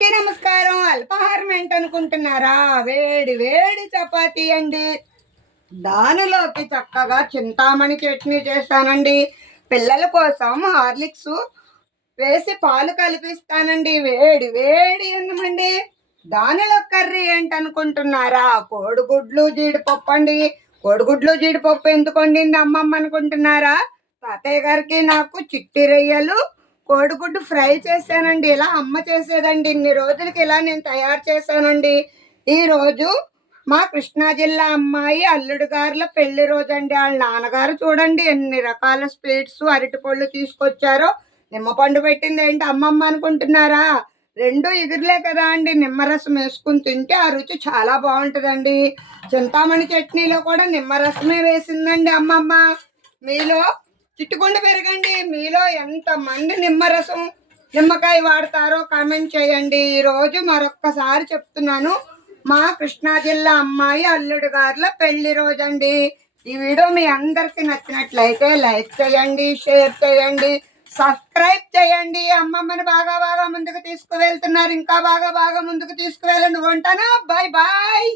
నమస్కారం. అల్పాహారం ఏంటనుకుంటున్నారా? వేడి వేడి చపాతీ అండి. దానిలోకి చక్కగా చింతామణి చట్నీ చేస్తానండి. పిల్లల కోసం హార్లిక్స్ వేసి పాలు కలిపిస్తానండి. వేడి వేడి అన్నమండి. దానిలో కర్రీ ఏంటనుకుంటున్నారా? కోడిగుడ్లు జీడిపప్పు అండి. కోడిగుడ్లు జీడిపప్పు ఎందుకు వండింది అమ్మమ్మ అనుకుంటున్నారా? తాతయ్య గారికి నాకు చిట్టి రొయ్యలు కోడిగుడ్డు ఫ్రై చేశానండి. ఇలా అమ్మ చేసేదండి. ఇన్ని రోజులకి ఇలా నేను తయారు చేశానండి. ఈరోజు మా కృష్ణా జిల్లా అమ్మాయి అల్లుడు గారుల పెళ్లి రోజండి. వాళ్ళ నాన్నగారు చూడండి ఎన్ని రకాల స్వీట్స్ అరటిపళ్ళు తీసుకొచ్చారో. నిమ్మపండు పెట్టింది ఏంటి అమ్మమ్మ అనుకుంటున్నారా? రెండు ఎగురులే కదా అండి. నిమ్మరసం వేసుకుని తింటే ఆ రుచి చాలా బాగుంటుందండి. చింతామణి చట్నీలో కూడా నిమ్మరసమే వేసిందండి అమ్మమ్మ. మీలో చిట్టుకుండ పెరగండి. మీలో ఎంతమంది నిమ్మరసం నిమ్మకాయ వాడతారో కామెంట్ చేయండి. ఈరోజు మరొక్కసారి చెప్తున్నాను, మా కృష్ణా జిల్లా అమ్మాయి అల్లుడు గారుల పెళ్లి రోజండి. ఈ వీడియో మీ అందరికి నచ్చినట్లయితే లైక్ చేయండి, షేర్ చేయండి, సబ్స్క్రైబ్ చేయండి. అమ్మమ్మని బాగా బాగా ముందుకు తీసుకువెళ్తున్నారు. ఇంకా బాగా బాగా ముందుకు తీసుకువెళ్ళండి. ఉంటాను. Bye bye.